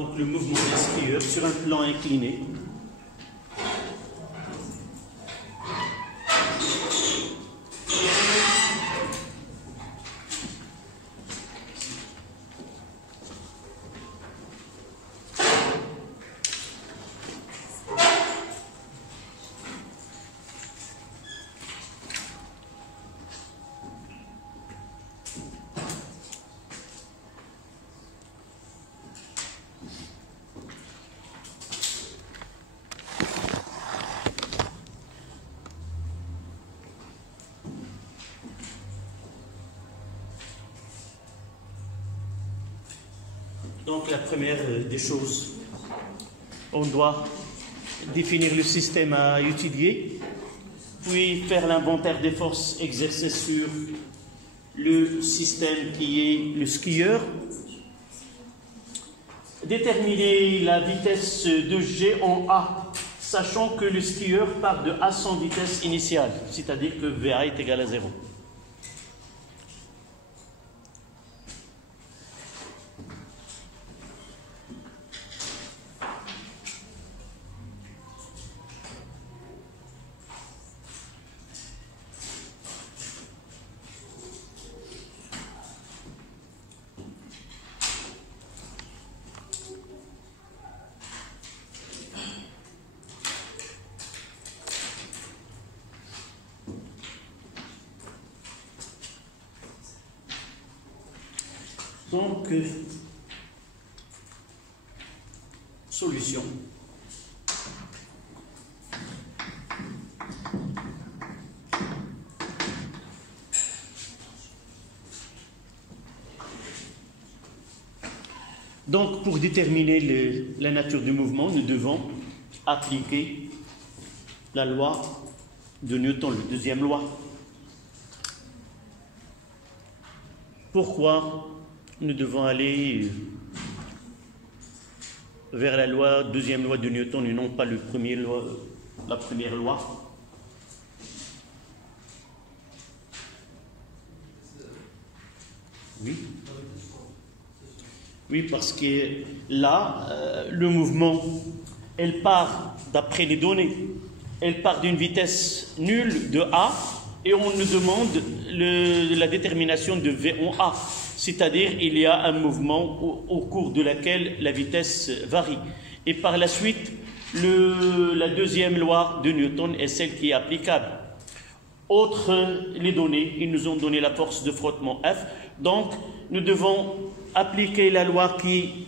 Donc le mouvement des skieurs sur un plan incliné. Donc la première des choses, on doit définir le système à étudier, puis faire l'inventaire des forces exercées sur le système qui est le skieur, déterminer la vitesse de G en A, sachant que le skieur part de A sans vitesse initiale, c'est-à-dire que VA est égal à 0. Donc, solution. Donc, pour déterminer la nature du mouvement, nous devons appliquer la loi de Newton, la deuxième loi. Pourquoi nous devons aller vers la deuxième loi de Newton et non pas la première loi? Oui. Oui, parce que là, le mouvement, elle part, d'après les données, elle part d'une vitesse nulle de A et on nous demande la détermination de V en A. C'est-à-dire il y a un mouvement au cours de laquelle la vitesse varie. Et par la suite, la deuxième loi de Newton est celle qui est applicable. Autre les données, ils nous ont donné la force de frottement F. Donc, nous devons appliquer la loi qui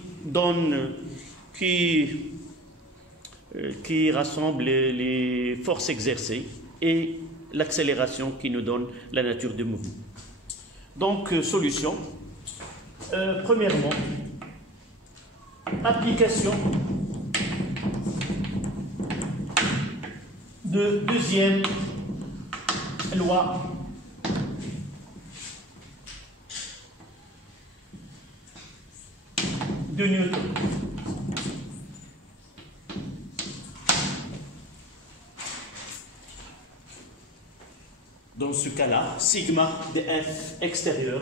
rassemble les forces exercées et l'accélération qui nous donne la nature du mouvement. Donc, solution. Premièrement, application de deuxième loi de Newton. Dans ce cas-là, sigma de F extérieur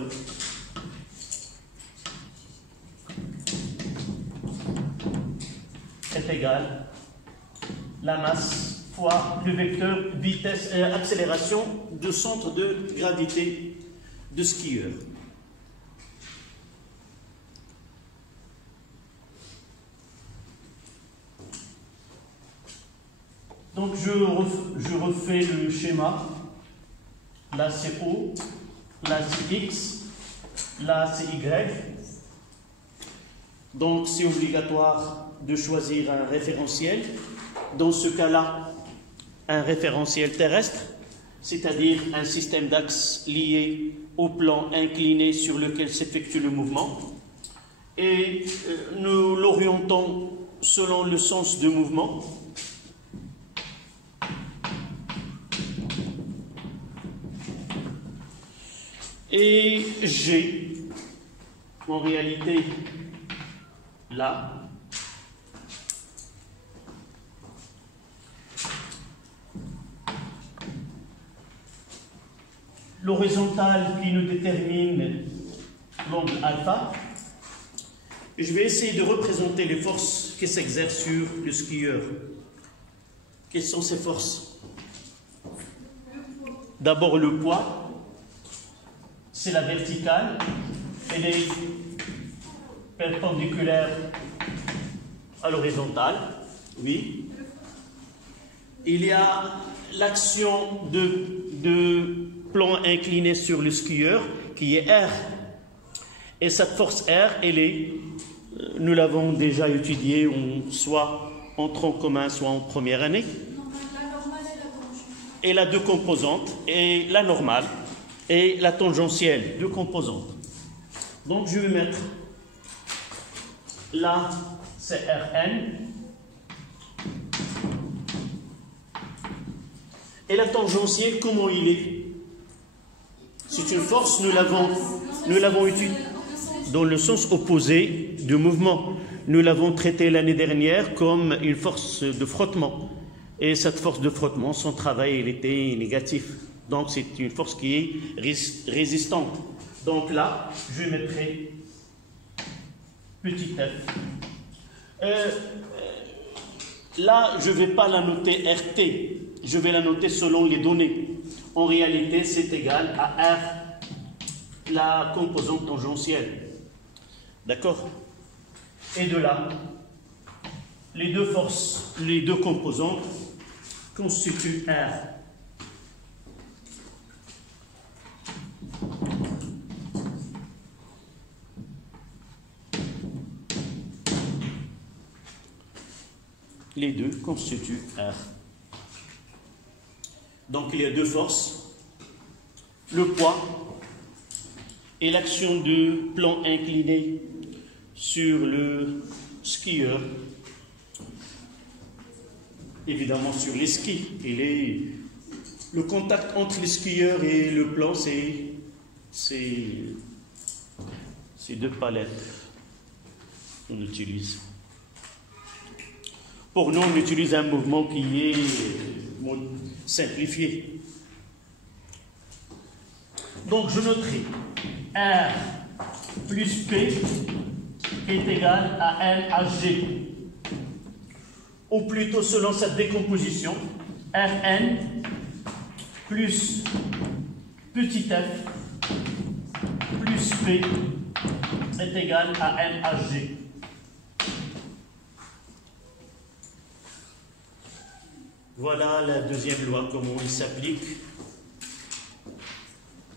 est égal la masse fois le vecteur vitesse accélération de centre de gravité de skieur. Donc je refais le schéma. Là c'est O, là c'est X, là c'est Y. Donc c'est obligatoire de choisir un référentiel. Dans ce cas-là, un référentiel terrestre, c'est-à-dire un système d'axes lié au plan incliné sur lequel s'effectue le mouvement. Et nous l'orientons selon le sens du mouvement. Et G, en réalité, là, l'horizontale qui nous détermine l'angle alpha, Je vais essayer de représenter les forces qui s'exercent sur le skieur. Quelles sont ces forces? D'abord le poids, c'est la verticale, elle est perpendiculaire à l'horizontale, oui. Il y a l'action de plan incliné sur le skieur qui est R. Et cette force R, elle est, nous l'avons déjà étudiée soit en tronc commun, soit en première année. Elle a deux composantes, et la normale et la tangentielle, deux composantes. Donc je vais mettre là, c'est Rn. Et la tangentielle, comment il est? C'est une force, nous l'avons étudiée dans le sens opposé du mouvement. Nous l'avons traité l'année dernière comme une force de frottement. Et cette force de frottement, son travail, il était négatif. Donc c'est une force qui est résistante. Donc là, je mettrai petit f. Là, je ne vais pas la noter RT. Je vais la noter selon les données. En réalité, c'est égal à R, la composante tangentielle. D'accord? Et de là, les deux forces, les deux composantes constituent R. Les deux constituent R. Donc il y a deux forces, le poids et l'action de plan incliné sur le skieur, évidemment sur les skis. Le contact entre le skieur et le plan, c'est deux palettes qu'on utilise. Pour nous, on utilise un mouvement qui est simplifié. Donc, je noterai R plus P est égal à N à G. Ou plutôt, selon cette décomposition, Rn plus petit f plus P est égal à N à G. Voilà la deuxième loi, comment il s'applique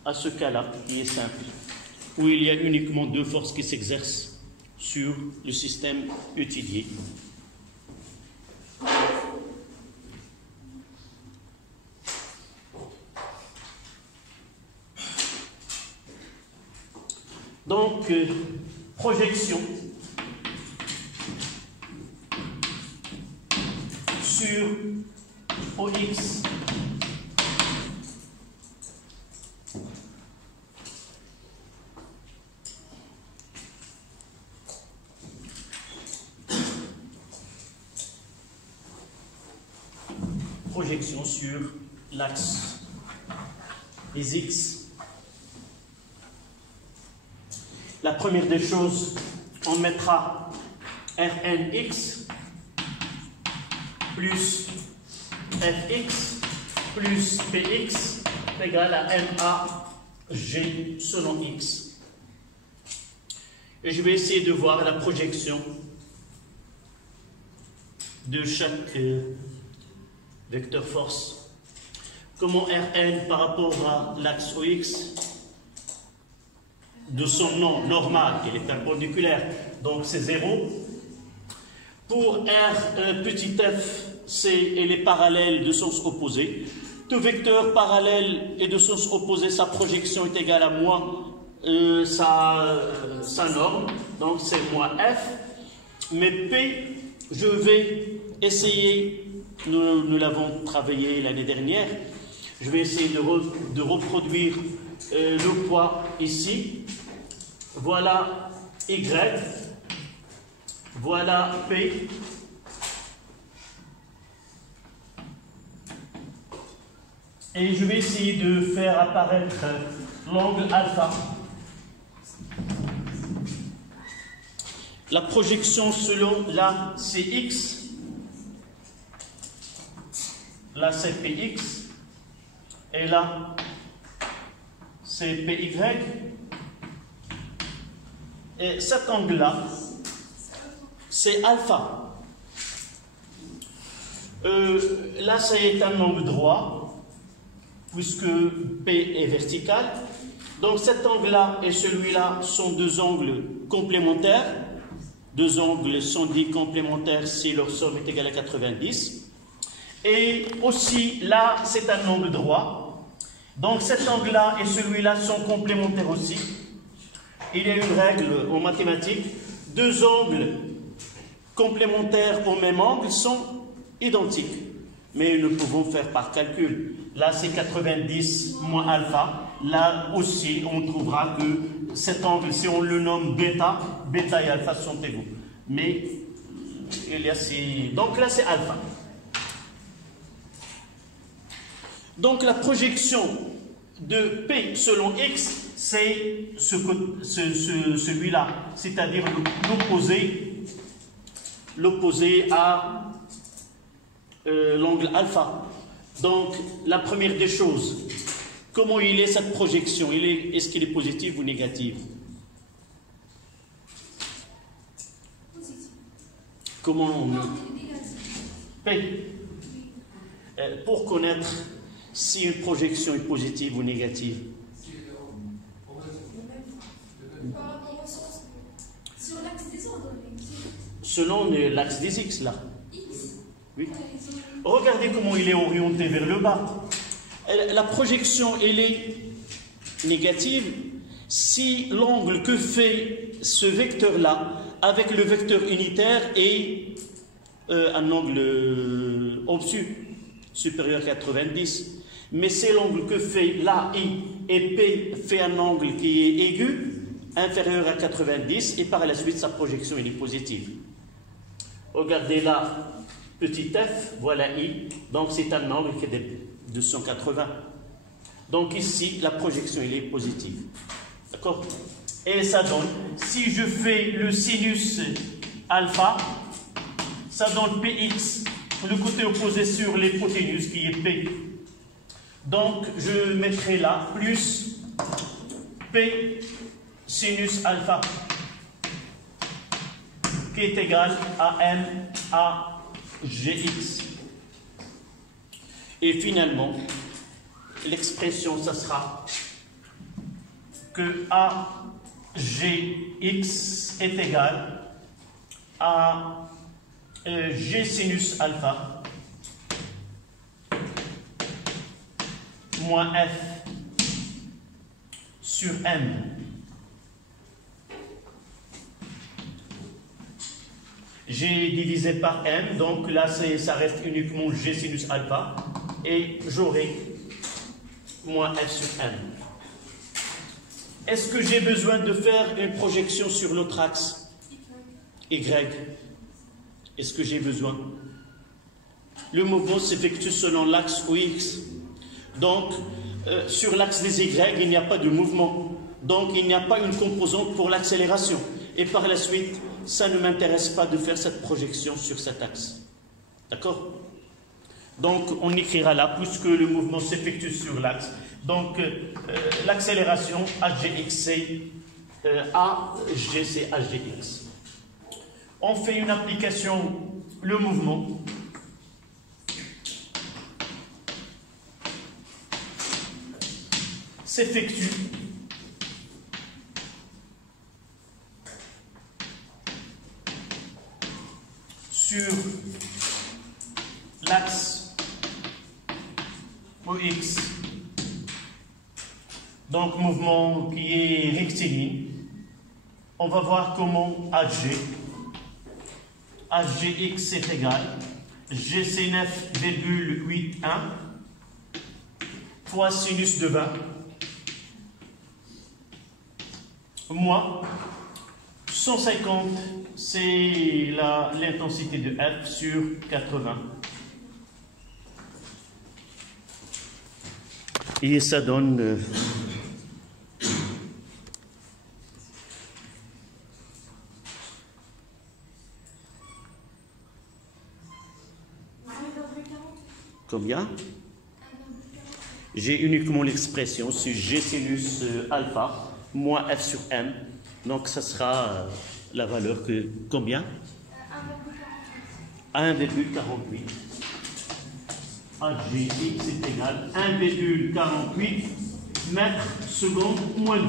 à ce cas-là, qui est simple, où il y a uniquement deux forces qui s'exercent sur le système étudié. Donc, projection sur OX projection sur l'axe des X. La première des choses, on mettra Rnx plus Fx plus Px égale à MAG selon X. Et je vais essayer de voir la projection de chaque vecteur force. Comment Rn par rapport à l'axe OX, de son nom normal, il est perpendiculaire, donc c'est 0. Pour R petit f, elle est parallèle de sens opposé. Tout vecteur parallèle et de sens opposé, sa projection est égale à moins sa norme, donc c'est moins f. Mais P, je vais essayer, nous l'avons travaillé l'année dernière, je vais essayer de reproduire le poids ici. Voilà Y, voilà P, et je vais essayer de faire apparaître l'angle alpha. la projection selon là c'est X, là c'est PX, et là c'est PY. Et cet angle-là, c'est alpha. Là, c'est un angle droit, puisque P est vertical. Donc cet angle-là et celui-là sont deux angles complémentaires. Deux angles sont dits complémentaires si leur somme est égale à 90. Et aussi, là, c'est un angle droit. Donc cet angle-là et celui-là sont complémentaires aussi. Il y a une règle en mathématiques. Deux angles complémentaires au même angle sont identiques. Mais nous pouvons faire par calcul. Là, c'est 90 moins alpha. Là aussi, on trouvera que cet angle, si on le nomme bêta, bêta et alpha sont égaux. Mais il y a ces... Donc là, c'est alpha. Donc la projection de P selon X, c'est celui-là, c'est-à-dire l'opposé à l'angle alpha. Donc, la première des choses, comment il est cette projection? Est-ce qu'il est positif ou négatif? Positif. Comment on... Non, négatif. P. Pour connaître si une projection est positive ou négative. Par rapport au sens, sur l'axe des ordres. Selon l'axe des X, là. X. Oui. Regardez comment il est orienté vers le bas. La projection, elle est négative si l'angle que fait ce vecteur-là avec le vecteur unitaire est un angle obtus, supérieur à 90. Mais c'est l'angle que fait l'AI et P fait un angle qui est aigu, inférieur à 90, et par la suite sa projection elle est positive. Regardez là, petit f, voilà I, donc c'est un angle qui est de 180. Donc ici, la projection elle est positive. D'accord? Et ça donne, si je fais le sinus alpha, ça donne Px, le côté opposé sur l'hypoténuse qui est P. Donc je mettrai là plus P sinus alpha qui est égal à M à Gx. Et finalement, l'expression, ça sera que AGX est égal à G sinus alpha moins F sur M. J'ai divisé par M, donc là ça reste uniquement G sinus alpha, et j'aurai moins F sur M. Est-ce que j'ai besoin de faire une projection sur l'autre axe Y? Est-ce que j'ai besoin? Le mouvement s'effectue selon l'axe OX. Donc, sur l'axe des Y, il n'y a pas de mouvement. Donc, il n'y a pas une composante pour l'accélération. Et par la suite, ça ne m'intéresse pas de faire cette projection sur cet axe. D'accord? Donc, on écrira là, puisque le mouvement s'effectue sur l'axe. Donc, l'accélération AGX, c'est AG, c'est AGX. On fait une application, le mouvement. S'effectue sur l'axe OX, donc mouvement qui est rectiligne. On va voir comment AGX est égal GC 9,81 fois sinus de 20 moins 150, c'est l'intensité de F sur 80. Et ça donne Combien? J'ai uniquement l'expression, c'est G sinus alpha moins F sur M. Donc, ça sera la valeur que combien? 1,48. HG x est égal à 1,48 mètres secondes moins 2.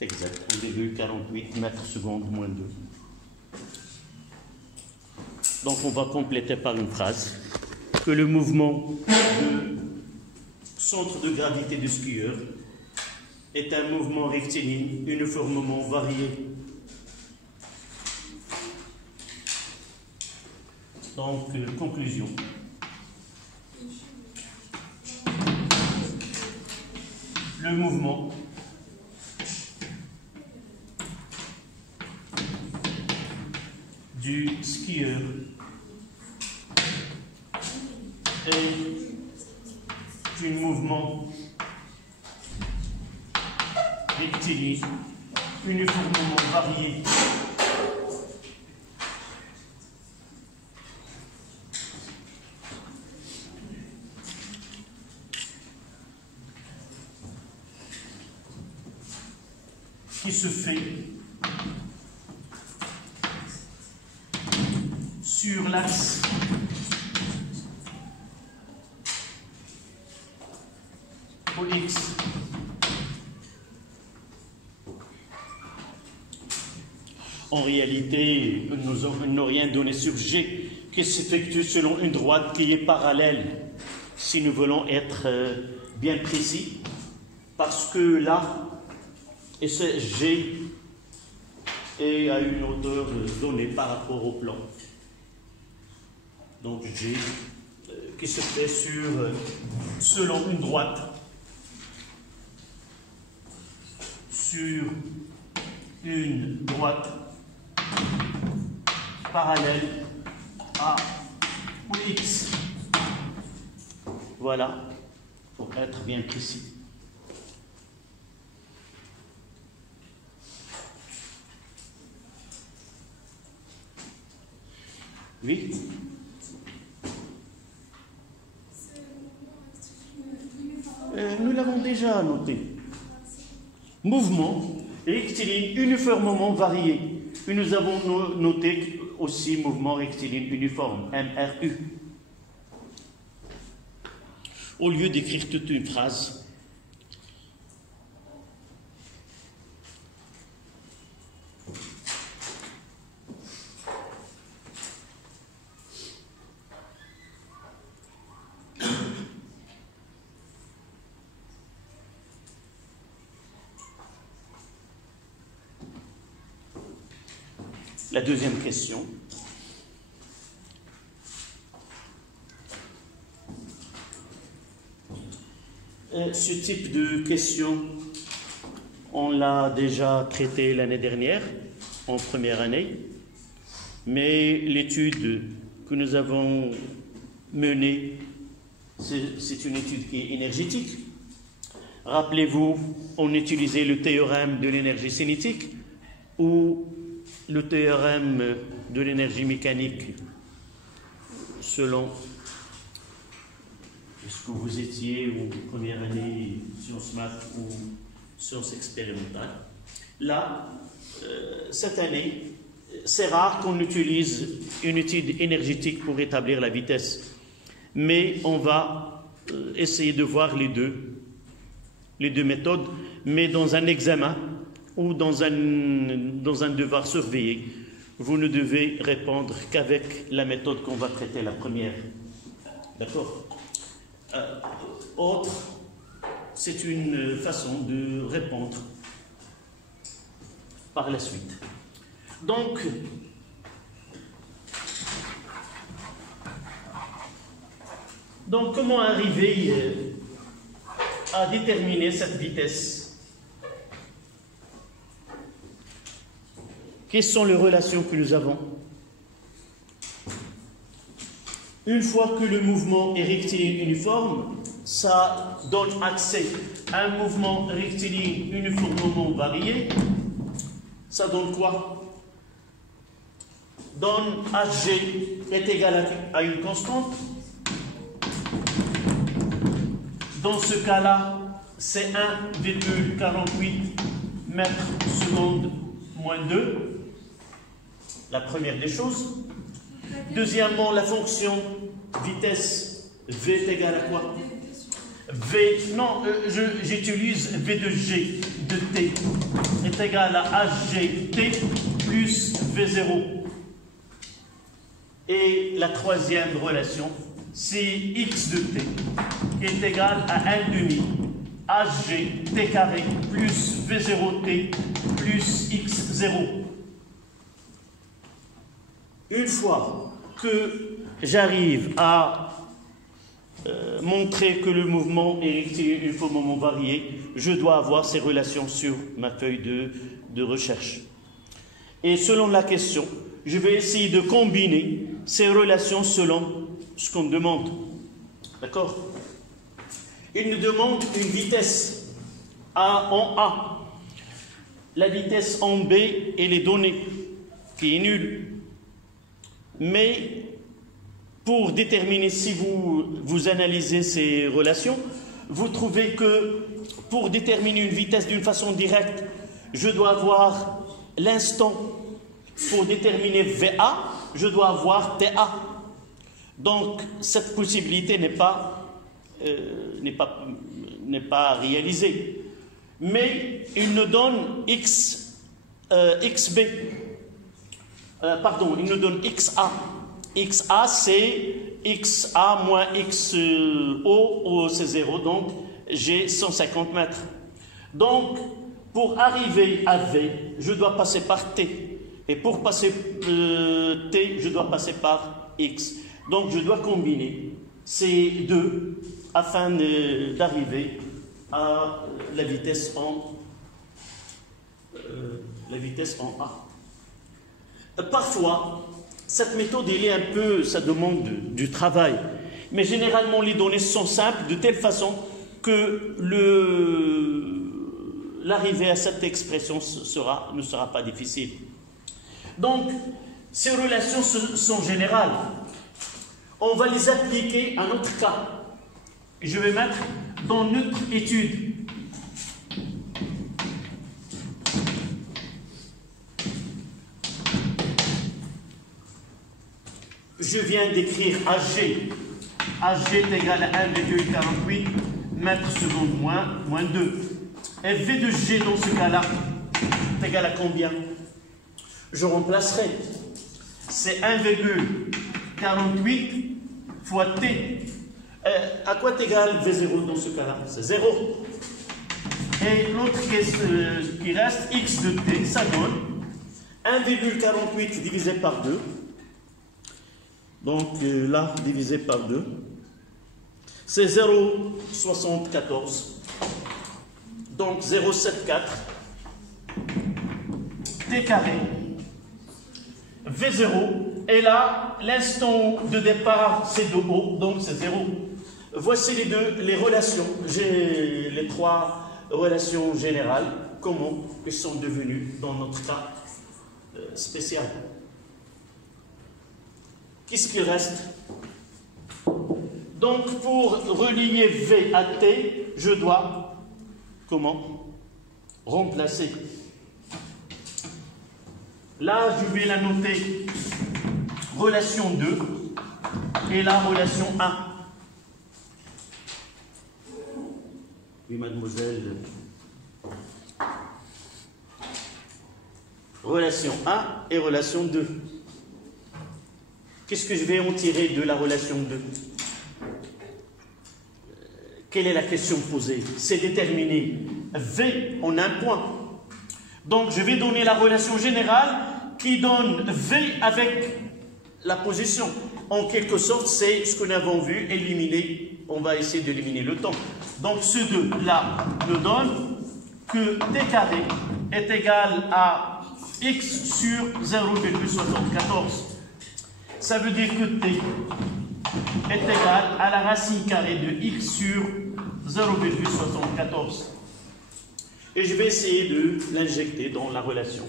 Exact, 1,48 mètres secondes moins 2. Donc on va compléter par une phrase que le mouvement de centre de gravité du skieur est un mouvement rectiligne uniformément varié. Donc conclusion. Le mouvement du skieur est un mouvement rectiligne uniformément varié qui se fait sur l'axe OX en réalité, nous n'avons rien donné sur G qui s'effectue selon une droite qui est parallèle si nous voulons être bien précis parce que là, et ce G est à une hauteur donnée par rapport au plan. Donc G qui se fait selon une droite sur une droite parallèle à X. Voilà, pour être bien précis. Oui. Nous l'avons déjà noté. Mouvement rectiligne uniformément varié. Et nous avons noté aussi mouvement rectiligne uniforme, MRU. Au lieu d'écrire toute une phrase, la deuxième question. Ce type de question, on l'a déjà traité l'année dernière, en première année, mais l'étude que nous avons menée, c'est une étude qui est énergétique. Rappelez-vous, on utilisait le théorème de l'énergie cinétique ou le théorème de l'énergie mécanique selon est-ce que vous étiez en première année sciences maths ou sciences expérimentales. Là, cette année, c'est rare qu'on utilise une étude énergétique pour établir la vitesse, mais on va essayer de voir les deux méthodes, mais dans un examen ou dans un devoir surveillé, vous ne devez répondre qu'avec la méthode qu'on va traiter, la première. D'accord? Autre, c'est une façon de répondre par la suite. Donc, comment arriver à déterminer cette vitesse? Quelles sont les relations que nous avons? Une fois que le mouvement est rectiligne uniforme, ça donne accès à un mouvement rectiligne uniformément varié. Ça donne quoi? Donne Hg est égal à une constante. Dans ce cas-là, c'est 1,48 mètres secondes moins 2. La première des choses. Deuxièmement, la fonction vitesse V est égale à quoi? J'utilise V de G de T est égal à HGT plus V0. Et la troisième relation, c'est X de T qui est égal à 1 demi HGT carré plus V0T plus X0. Une fois que j'arrive à montrer que le mouvement est rectiligne uniformément varié, je dois avoir ces relations sur ma feuille de recherche. Et selon la question, je vais essayer de combiner ces relations selon ce qu'on me demande. D'accord? Il nous demande une vitesse en A. La vitesse en B, elle est donnée, qui est nulle. Mais pour déterminer, si vous analysez ces relations, vous trouvez que pour déterminer une vitesse d'une façon directe, je dois avoir l'instant. Pour déterminer VA, je dois avoir TA. Donc, cette possibilité n'est pas réalisée. Mais il nous donne XB. Il nous donne XA. XA, c'est XA moins XO, c'est 0, donc j'ai 150 mètres. Donc, pour arriver à V, je dois passer par T. Et pour passer T, je dois passer par X. Donc, je dois combiner ces deux afin d'arriver à la vitesse en A. Parfois, cette méthode, elle est un peu, ça demande du travail. Mais généralement, les données sont simples de telle façon que l'arrivée à cette expression ne sera pas difficile. Donc, ces relations sont générales. On va les appliquer à notre cas. Je vais mettre dans notre étude. Je viens d'écrire AG. AG est égal à 1,48 mètres secondes moins 2. Et V de G dans ce cas-là est égal à combien? Je remplacerai. C'est 1,48 fois T. À quoi est égal V0 dans ce cas-là? C'est 0. Et l'autre qui reste, X de T, ça donne 1,48 divisé par 2. Donc là, divisé par 2, c'est 0,74. Donc 0,74 T carré. V0. Et là, l'instant de départ, c'est de haut, donc c'est 0. Voici les relations. J'ai les trois relations générales. Comment elles sont devenues dans notre cas spécial. Qu'est-ce qui reste? Donc, pour relier V à T, je dois, comment? Remplacer. Là, je vais la noter relation 2 et la relation 1. Oui, mademoiselle. Relation 1 et relation 2. Qu'est-ce que je vais en tirer de la relation 2? Quelle est la question posée? C'est déterminer V en un point. Donc je vais donner la relation générale qui donne V avec la position. En quelque sorte, c'est ce que nous avons vu, éliminer. On va essayer d'éliminer le temps. Donc ce 2-là me donne que t carré est égal à x sur 0,74. Ça veut dire que t est égal à la racine carrée de x sur 0,74. Et je vais essayer de l'injecter dans la relation.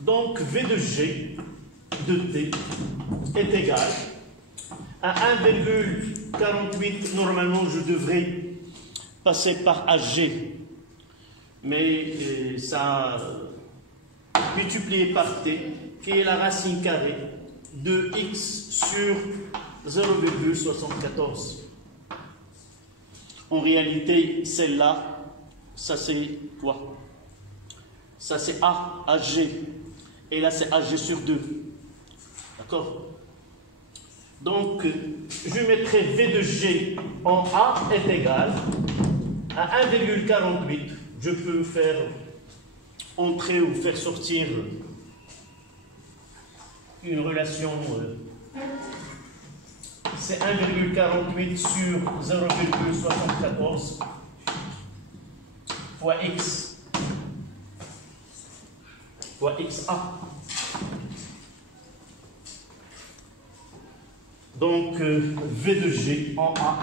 Donc V de G de T est égal à 1,48. Normalement, je devrais passer par AG, mais ça multiplié par T, qui est la racine carrée de x sur 0,74. En réalité, celle-là, ça c'est quoi? Ça c'est A, AG. Et là c'est AG sur 2. D'accord? Donc, je mettrai V de G en A est égal à 1,48. Je peux faire entrer ou faire sortir une relation, c'est 1,48 sur 0,74 fois x xa. Donc V de G en A,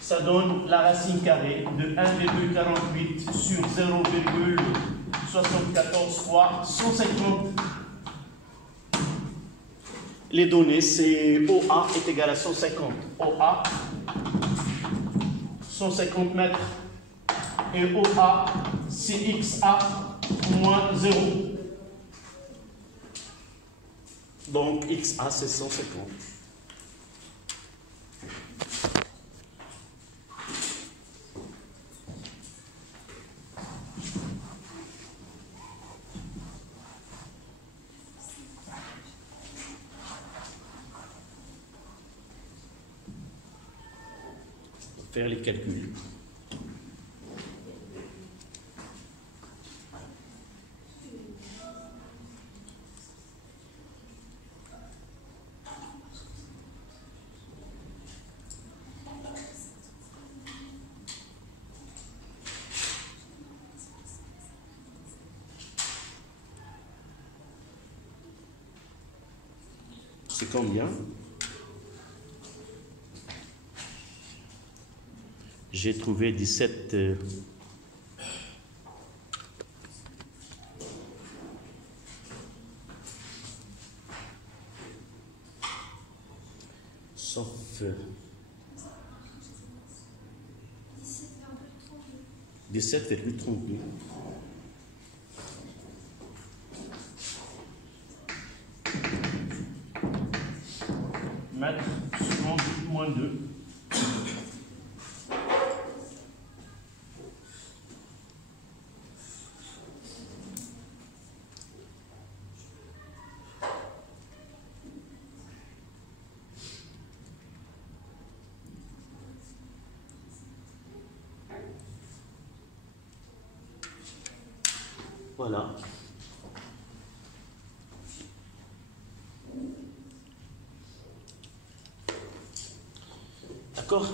ça donne la racine carrée de 1,48 sur 0,74 fois 150. Les données, c'est OA est égal à 150. OA, 150 mètres. Et OA, c'est XA moins 0. Donc XA, c'est 150. Faire les calculs. C'est combien? J'ai trouvé 17 sauf 17,32 mètres seconde moins 2. Voilà. D'accord?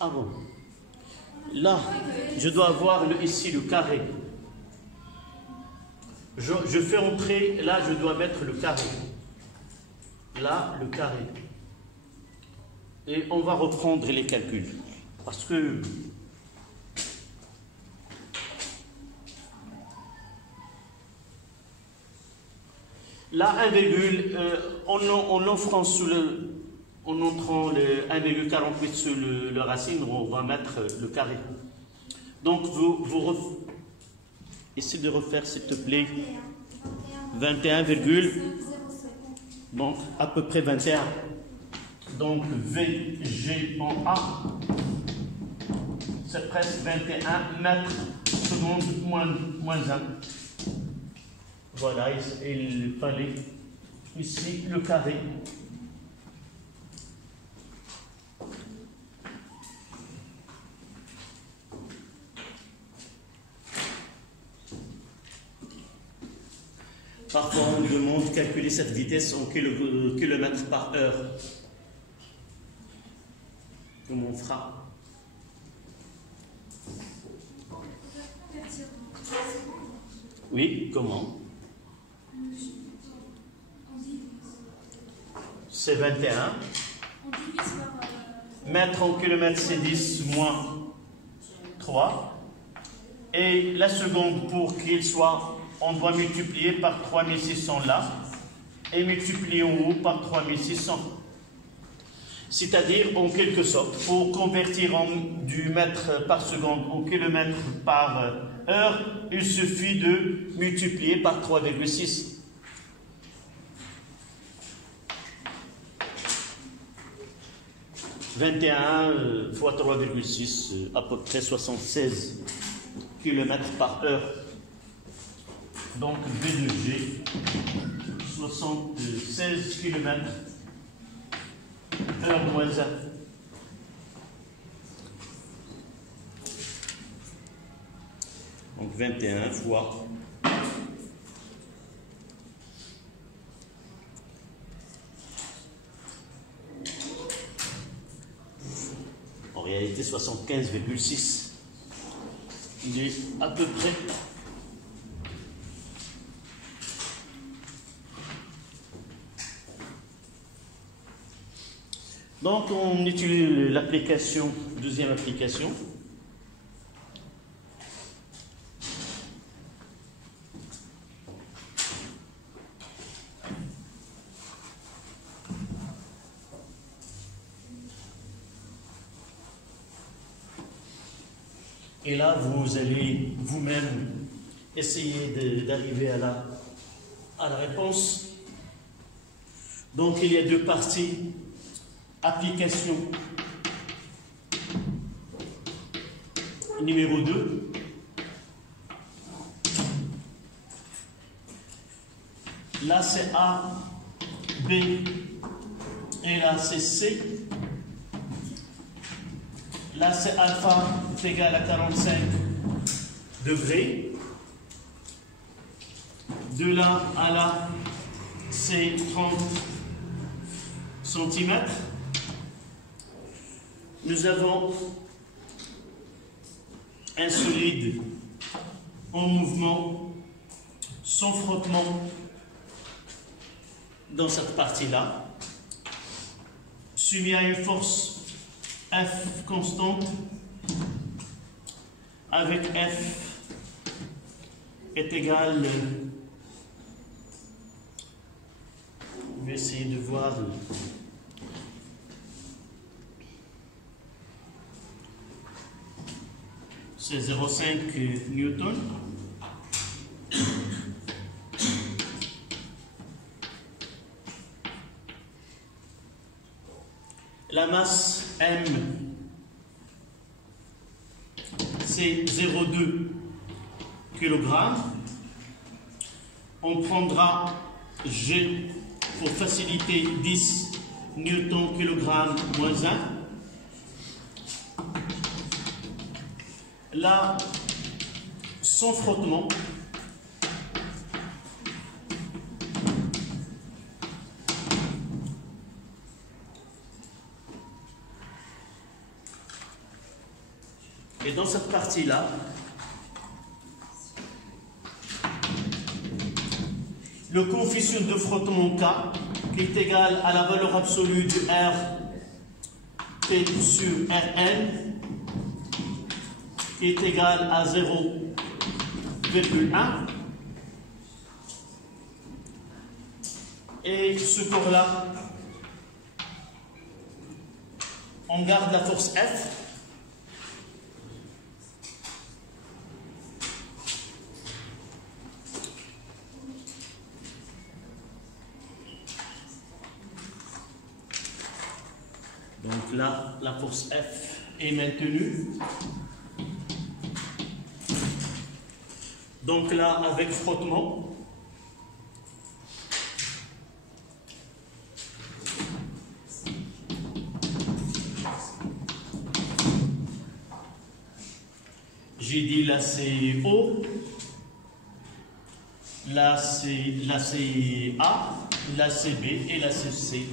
Ah bon. Là, je dois avoir ici le carré. Je fais entrer, là je dois mettre le carré. Là, le carré. Et on va reprendre les calculs. Parce que là, 1, en offrant en entrant le 1,48 sur le racine, on va mettre le carré. Donc, essayez de refaire, s'il te plaît, 21, donc à peu près 21. Donc, VG en A, c'est presque 21 mètres seconde moins 1. Voilà, il fallait ici le carré. Parfois, on nous demande de calculer cette vitesse en kilomètres par heure. Comment on fera? Oui, comment? C'est 21. Mètres en kilomètres, c'est 10 moins 3. Et la seconde, pour qu'il soit, on doit multiplier par 3600 là, et multiplier en haut par 3600. C'est-à-dire, en quelque sorte, pour convertir du mètre par seconde en kilomètre par heure, il suffit de multiplier par 3,6. « 21 fois 3,6, à peu près 76 km par heure. Donc V de G, 76 km heure moins 1. Donc 21 fois en réalité 75,6. Il est à peu près donc on utilise l'application, deuxième application. Et là, vous allez vous-même essayer d'arriver à la réponse. Donc, il y a deux parties. Application numéro 2. Là, c'est A, B, et là, c'est C. Là, c'est alpha est égal à 45 degrés. De là à là, c'est 30 cm. Nous avons un solide en mouvement, sans frottement, dans cette partie-là, soumis à une force F constante, avec F est égal, on va essayer de voir, c'est 0,5 newton. La masse M, c'est 0,2 kg. On prendra G pour faciliter 10 newton kg moins 1. Là, sans frottement, et dans cette partie-là, le coefficient de frottement K, qui est égal à la valeur absolue de R T sur Rn, qui est égal à 0,1. Et ce corps-là, on garde la force F. Donc là, la force F est maintenue. Donc là, avec frottement, J'ai dit là c'est O, là c'est A, là c'est B et là c'est C.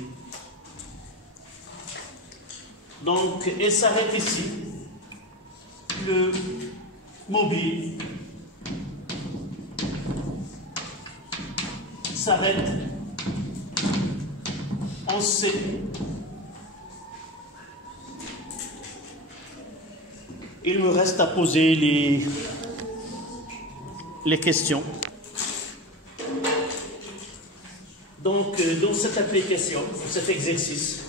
Donc, elle s'arrête ici. Le mobile s'arrête en C. Il me reste à poser les questions. Donc, dans cette application, cet exercice,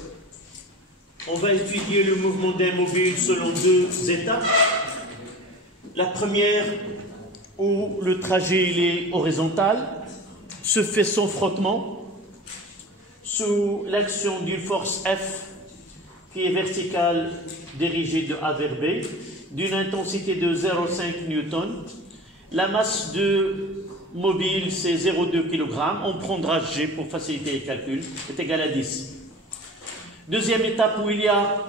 on va étudier le mouvement d'un mobile selon deux étapes. La première, où le trajet il est horizontal, se fait sans frottement, sous l'action d'une force F qui est verticale dirigée de A vers B, d'une intensité de 0,5 Newton. La masse de mobile, c'est 0,2 kg. On prendra G pour faciliter les calculs, c'est égal à 10. Deuxième étape où il y a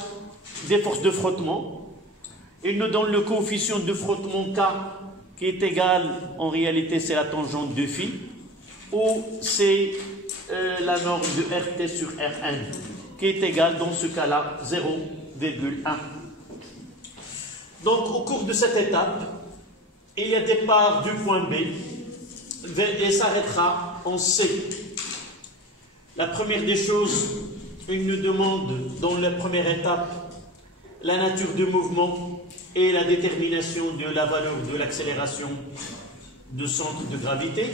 des forces de frottement. Il nous donne le coefficient de frottement K qui est égal, en réalité c'est la tangente de phi, ou c'est la norme de RT sur Rn qui est égale dans ce cas-là 0,1. Donc au cours de cette étape, il y a départ du point B et s'arrêtera en C. La première des choses, il nous demande dans la première étape la nature du mouvement et la détermination de la valeur de l'accélération de centre de gravité,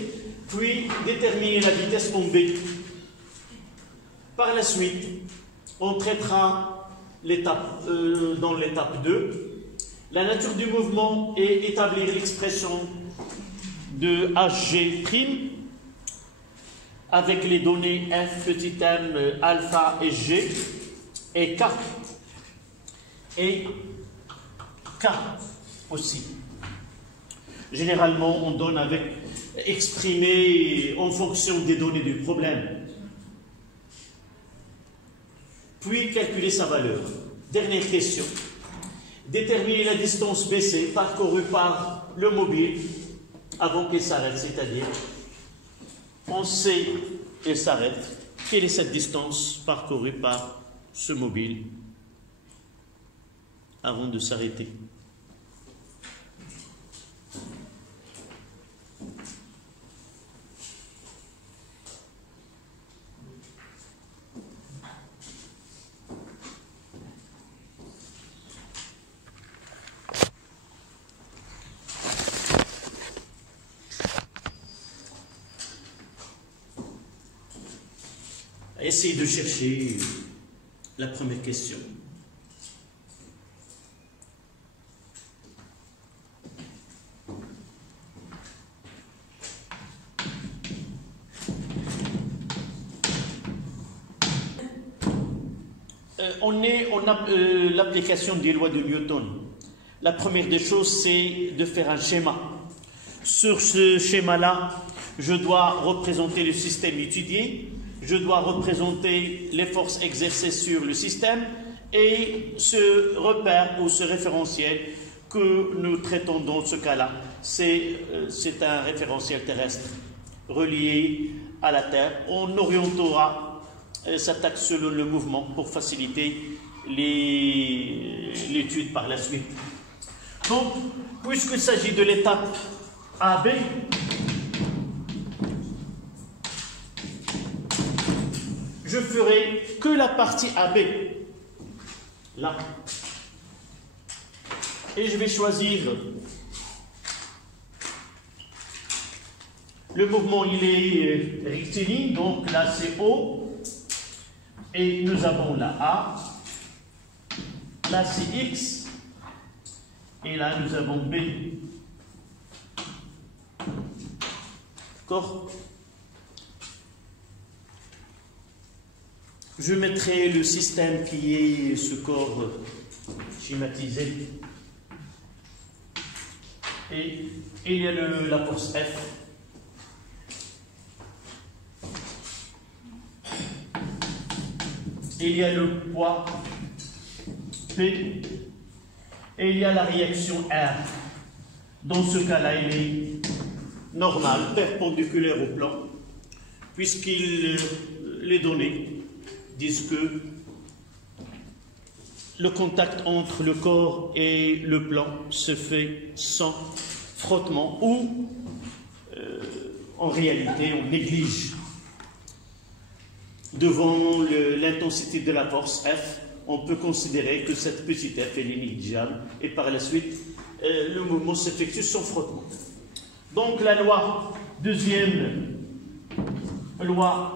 puis déterminer la vitesse en B. Par la suite, on traitera dans l'étape 2 la nature du mouvement et établir l'expression de Hg' avec les données f, petit m, alpha et g, et k. Et k aussi. Généralement, on donne avec exprimé en fonction des données du problème. Puis calculer sa valeur. Dernière question. Déterminer la distance BC parcourue par le mobile avant qu'il s'arrête, c'est-à-dire on sait qu'il s'arrête. Quelle est cette distance parcourue par ce mobile avant de s'arrêter? Essayez de chercher la première question. On a l'application des lois de Newton. La première des choses, c'est de faire un schéma. Sur ce schéma-là, je dois représenter le système étudié. Je dois représenter les forces exercées sur le système et ce repère ou ce référentiel que nous traitons dans ce cas-là, c'est un référentiel terrestre relié à la Terre. On orientera cet axe selon le mouvement pour faciliter l'étude par la suite. Donc, puisqu'il s'agit de l'étape AB, je ferai que la partie AB, là. Et je vais choisir le mouvement, il est rectiligne, donc là c'est O, et nous avons la A, là c'est X, et là nous avons B. D'accord? Je mettrai le système qui est ce corps schématisé. Et il y a la force F. Il y a le poids P. Et il y a la réaction R. Dans ce cas-là, il est normal, perpendiculaire au plan, les données disent que le contact entre le corps et le plan se fait sans frottement ou en réalité on néglige. Devant l'intensité de la force F, on peut considérer que cette petite F est négligeable et par la suite le mouvement s'effectue sans frottement. Donc la loi, deuxième loi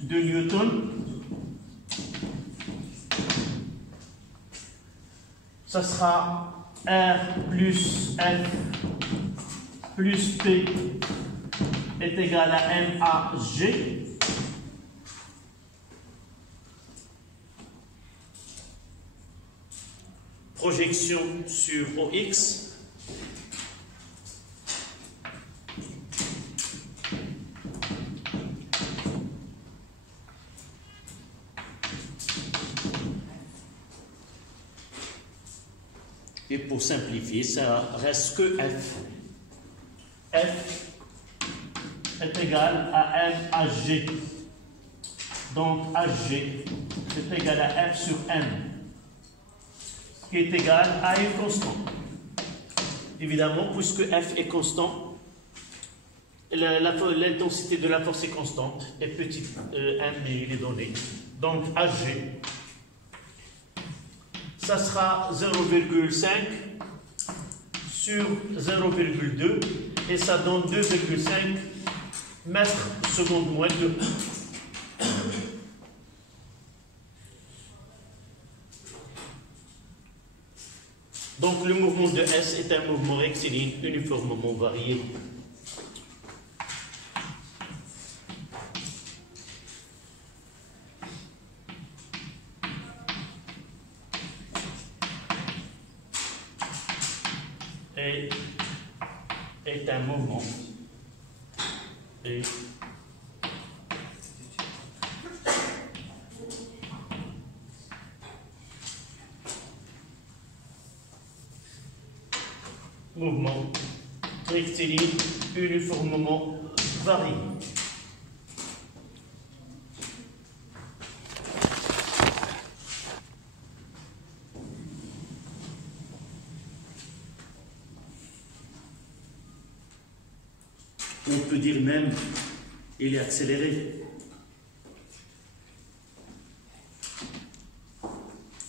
de Newton, ça sera R plus F plus P est égal à MAG. Projection sur OX. Et pour simplifier, ça reste que F. F est égal à MAG. Donc AG est égal à F sur M, qui est égal à une constante. Évidemment, puisque F est constant, l'intensité de la force est constante, et petit M est donné. Donc AG, ça sera 0,5 sur 0,2 et ça donne 2,5 mètres seconde moins 2. Donc le mouvement de S est un mouvement rectiligne uniformément varié. Et est un mouvement et mouvement rectiligne uniformément varié. On peut dire même il est accéléré.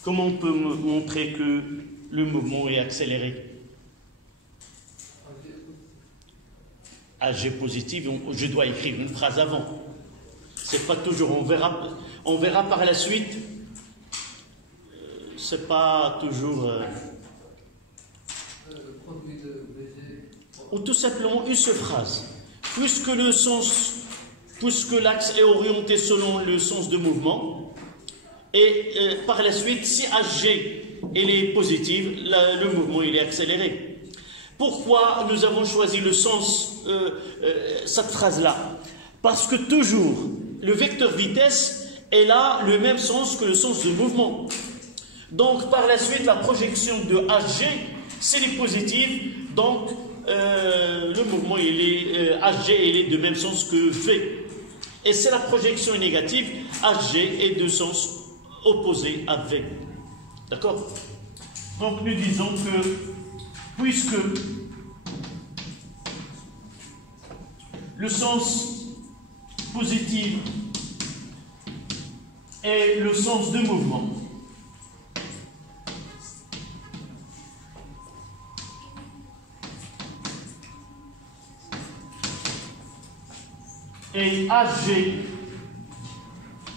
Comment on peut montrer que le mouvement est accéléré? AG positive, je dois écrire une phrase avant. C'est pas toujours, on verra par la suite. C'est pas toujours. Ou tout simplement une seule phrase. Puisque l'axe est orienté selon le sens de mouvement, et par la suite, si AG elle est positive, le mouvement il est accéléré. Pourquoi nous avons choisi le sens, cette phrase-là? Parce que toujours, le vecteur vitesse est là le même sens que le sens de mouvement. Donc, par la suite, la projection de HG, c'est les positives, donc le mouvement, HG, il est de même sens que V. Et c'est la projection négative, HG est de sens opposé à V. D'accord? Donc, nous disons que puisque le sens positif est le sens de mouvement, et HG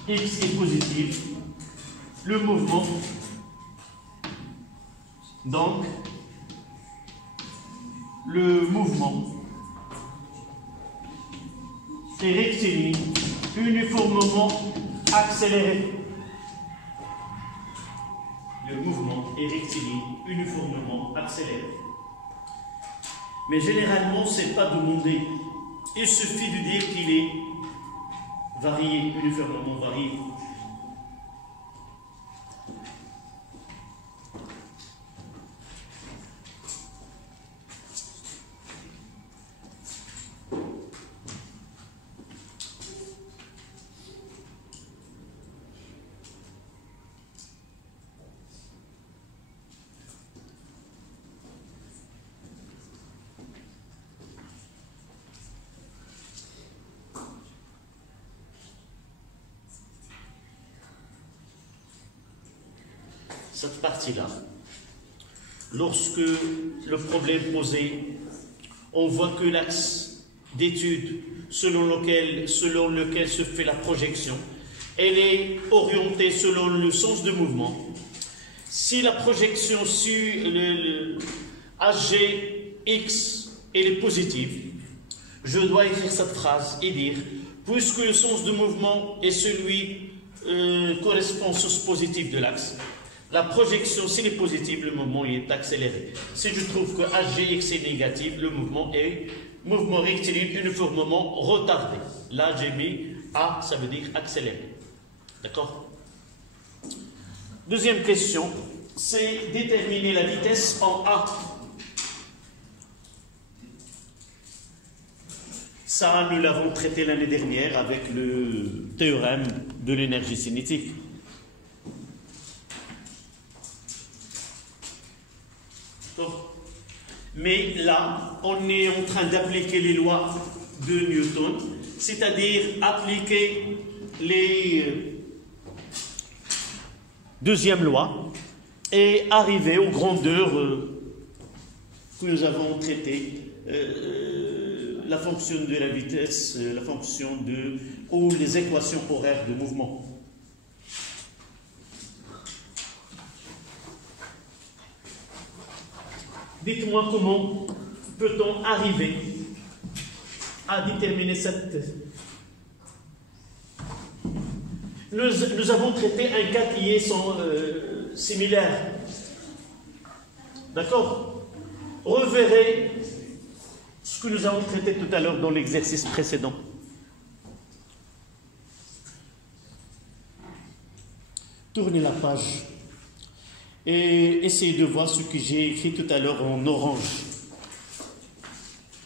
X est positif, le mouvement, donc le mouvement est rectiligne uniformément accéléré. Le mouvement est rectiligne uniformément accéléré. Mais généralement, ce n'est pas demandé. Il suffit de dire qu'il est varié, uniformément varié. cette partie-là, lorsque le problème posé, on voit que l'axe d'étude selon lequel se fait la projection, elle est orientée selon le sens de mouvement. Si la projection sur le HGX elle est positive, je dois écrire cette phrase et dire, puisque le sens de mouvement est celui correspond au sens positif de l'axe, la projection, s'il est positif, le mouvement est accéléré. Si je trouve que HGX est négatif, le mouvement est mouvement rectiligne uniformément retardé. Là, j'ai mis A, ça veut dire accéléré. D'accord? Deuxième question, c'est déterminer la vitesse en A. Ça, nous l'avons traité l'année dernière avec le théorème de l'énergie cinétique. Mais là, on est en train d'appliquer les lois de Newton, c'est-à-dire appliquer les deuxième loi et arriver aux grandeurs que nous avons traitées, la fonction de la vitesse, la fonction ou les équations horaires de mouvement. Dites-moi comment peut-on arriver à déterminer cette... Nous avons traité un cas qui est similaire. D'accord? Reverrez ce que nous avons traité tout à l'heure dans l'exercice précédent. Tournez la page et essayez de voir ce que j'ai écrit tout à l'heure en orange.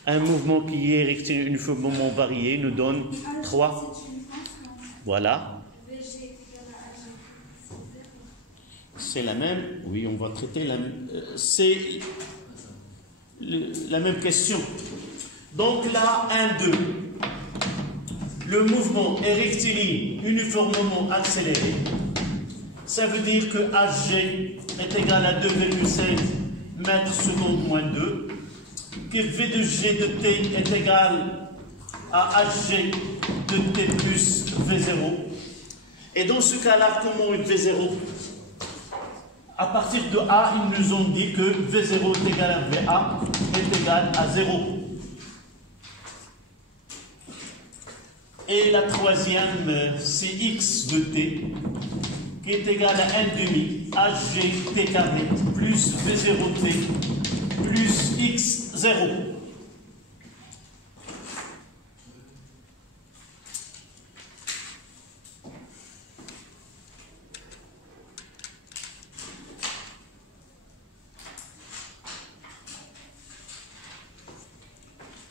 Un mouvement qui est rectiligne uniformément varié nous donne 3. Voilà. C'est la même. Oui, on va traiter la même. C'est la même question. Donc là, 1, 2. Le mouvement est rectiligne uniformément accéléré. Ça veut dire que Hg est égal à 2,5 mètres secondes moins 2, que V de G de T est égal à Hg de T plus V0. Et dans ce cas-là, comment est V0? À partir de A, ils nous ont dit que V0 est égal à VA est égal à 0. Et la troisième, c'est X de T, qui est égal à 1,5 HGT carré plus V0T plus X0.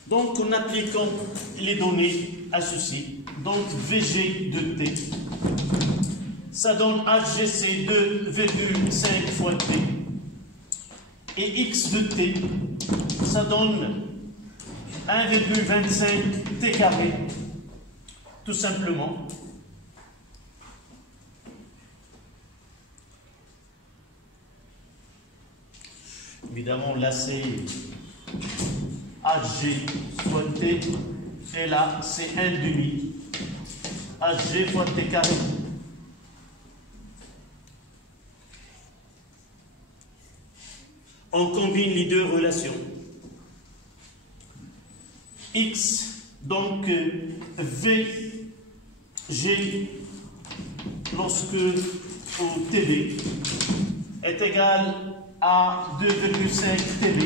Donc, en appliquant les données à ceci, donc VG de T, ça donne HGC 2,5 fois T, et X de T, ça donne 1,25 T carré, tout simplement. Évidemment, là c'est Hg fois T, et là c'est 1,5 Hg fois T carré. On combine les deux relations. X, donc VG, lorsque au TB, est égal à 2,5 TB.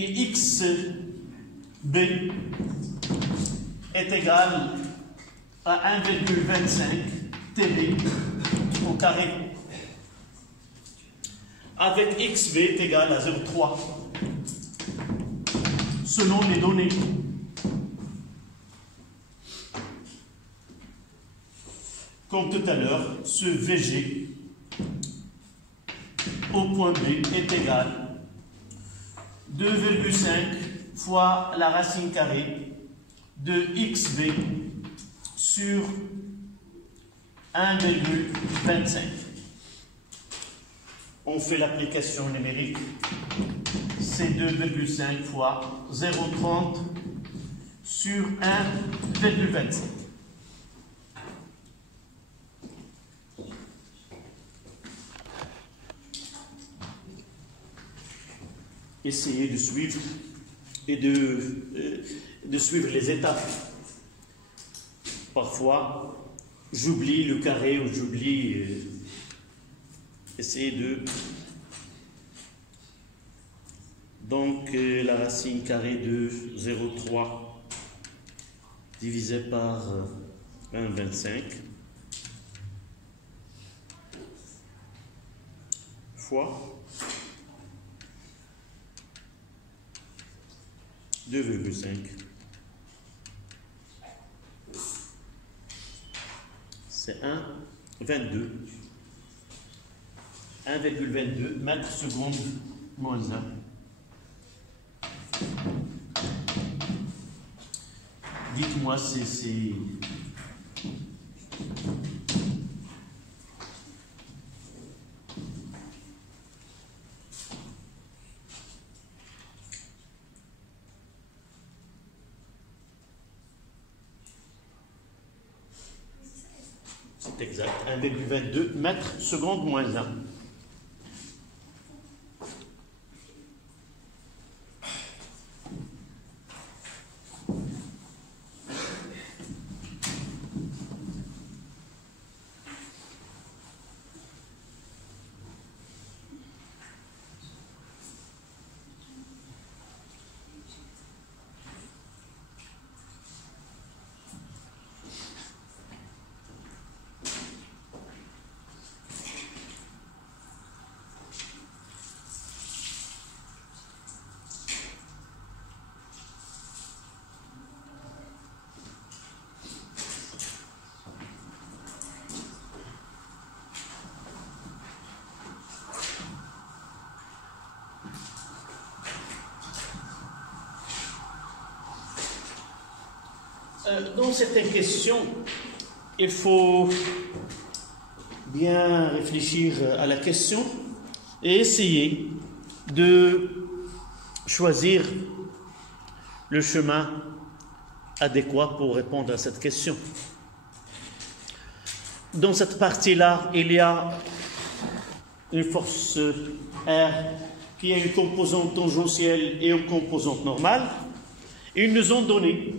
Et XB est égal à 1,25 TB au carré. Avec XB est égal à 0,3 selon les données. Comme tout à l'heure, ce VG au point B est égal à 2,5 fois la racine carrée de XB sur 1,25. On fait l'application numérique. C'est 2,5 fois 0,30 sur 1,25. Essayez de suivre et de suivre les étapes. Parfois, j'oublie le carré ou j'oublie. Essayez de. Donc, la racine carrée de 0,3 divisé par 1,25 fois 2,5. C'est 1,22. 1,22 mètres secondes moins 1. Dites-moi c'est... C'est exact, 1,22 mètres secondes moins 1. Dans certaines questions, il faut bien réfléchir à la question et essayer de choisir le chemin adéquat pour répondre à cette question. Dans cette partie-là, il y a une force R qui a une composante tangentielle et une composante normale. Ils nous ont donné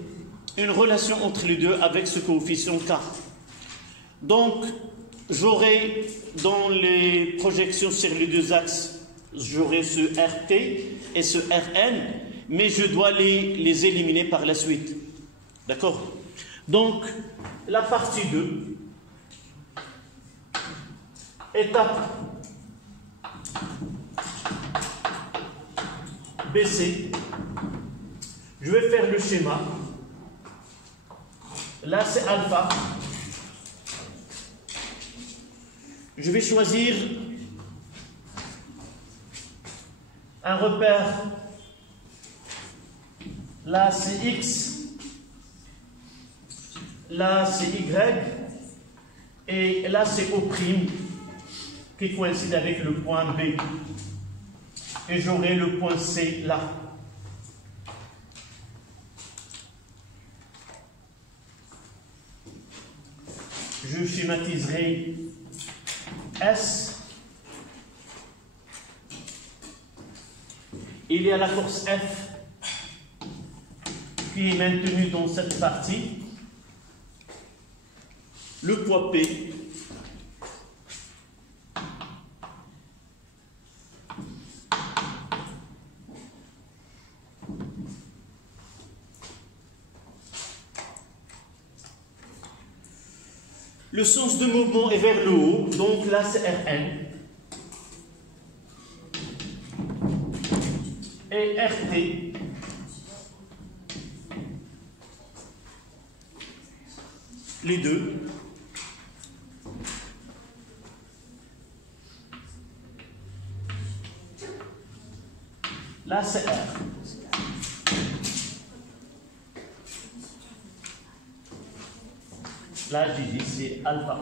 une relation entre les deux avec ce coefficient K. Donc, j'aurai dans les projections sur les deux axes, j'aurai ce RT et ce RN, mais je dois les éliminer par la suite. D'accord? Donc, la partie 2, étape BC, je vais faire le schéma. Là, c'est alpha. Je vais choisir un repère. Là, c'est X. Là, c'est Y. Et là, c'est O' qui coïncide avec le point B. Et j'aurai le point C là. Je schématiserai S. Il y a la force F qui est maintenue dans cette partie. Le poids P. Le sens de mouvement est vers le haut, donc là c'est Rn. Et RT. Les deux. Là c'est R. Là, j'ai dit c'est alpha.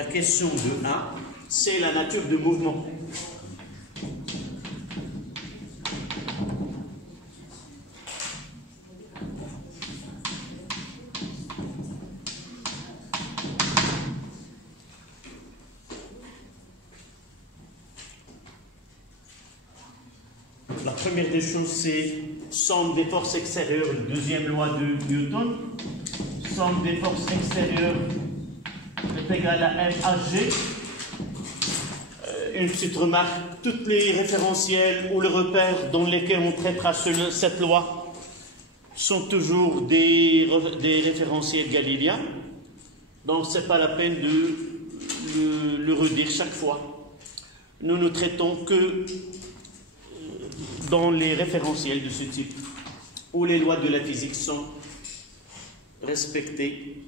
la question de A, c'est la nature de mouvement. La première des choses, c'est somme des forces extérieures, la deuxième loi de Newton. Somme des forces extérieures est égale à FHG. Une petite remarque, tous les référentiels ou les repères dans lesquels on traitera cette loi sont toujours des référentiels galiléens. Donc ce n'est pas la peine de le redire chaque fois. Nous ne traitons que dans les référentiels de ce type, où les lois de la physique sont respectées.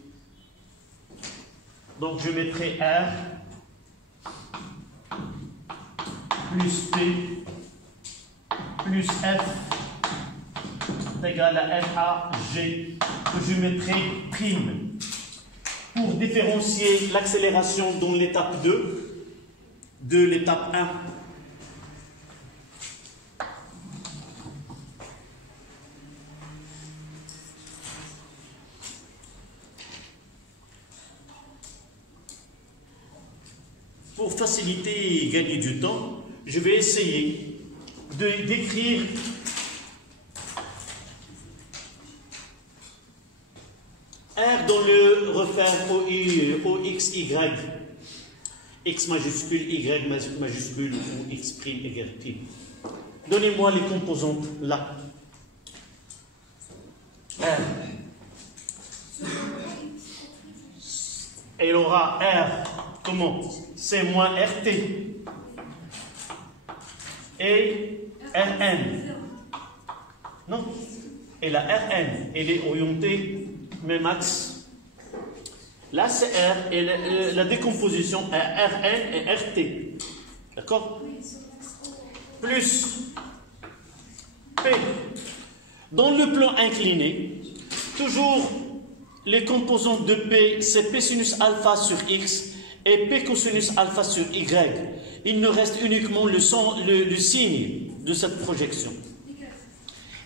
Donc je mettrai R plus P plus F égale à FAG, que je mettrai prime, pour différencier l'accélération dans l'étape 2 de l'étape 1. Pour faciliter et gagner du temps, je vais essayer d'écrire R dans le repère OXY, X majuscule, Y majuscule ou X prime égale prime. Donnez-moi les composantes là. R. Elle aura R, comment? C'est moins RT. Et Rn. Non. Et la Rn, elle est orientée même axe. Là, c'est R. Et la décomposition est Rn et RT. D'accord? Plus P. Dans le plan incliné, toujours les composantes de P, c'est P sinus alpha sur X et P cosinus alpha sur Y. Il nous reste uniquement le signe de cette projection.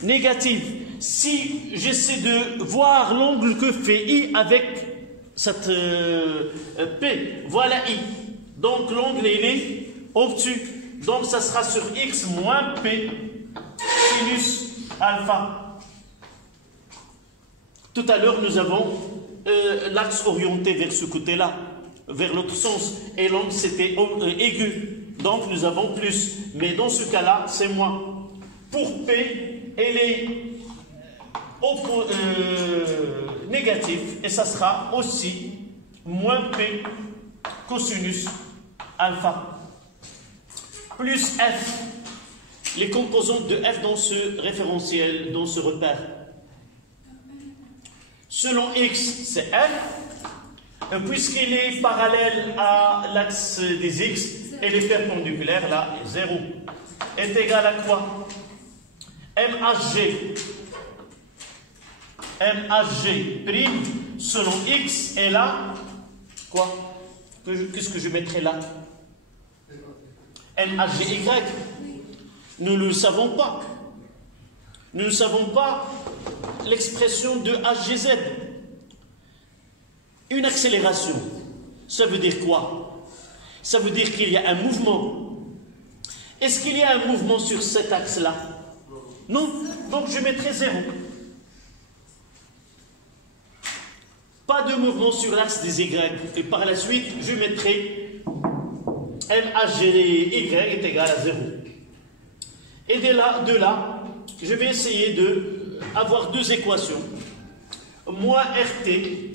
Négative. Si j'essaie de voir l'angle que fait I avec cette P, voilà I. Donc l'angle il est obtus. Donc ça sera sur X moins P sinus alpha. Tout à l'heure nous avons l'axe orienté vers ce côté-là, vers l'autre sens, et l'angle c'était aigu, donc nous avons plus, mais dans ce cas-là c'est moins. Pour P, elle est négative, et ça sera aussi moins P cosinus alpha, plus F, les composantes de F dans ce référentiel, dans ce repère. Selon X, c'est F. Puisqu'il est parallèle à l'axe des X, elle est perpendiculaire, là, 0. Est égal à quoi? MHG. MHG prime, selon X, est là, quoi? Qu'est-ce que je mettrai là? MHGY. Nous ne le savons pas. Nous ne savons pas l'expression de HGZ. Une accélération, ça veut dire quoi? Ça veut dire qu'il y a un mouvement. Est-ce qu'il y a un mouvement sur cet axe-là? Non. Donc je mettrai 0. Pas de mouvement sur l'axe des Y. Et par la suite, je mettrai MHGY est égal à 0. Et de là, je vais essayer d'avoir deux équations. Moins RT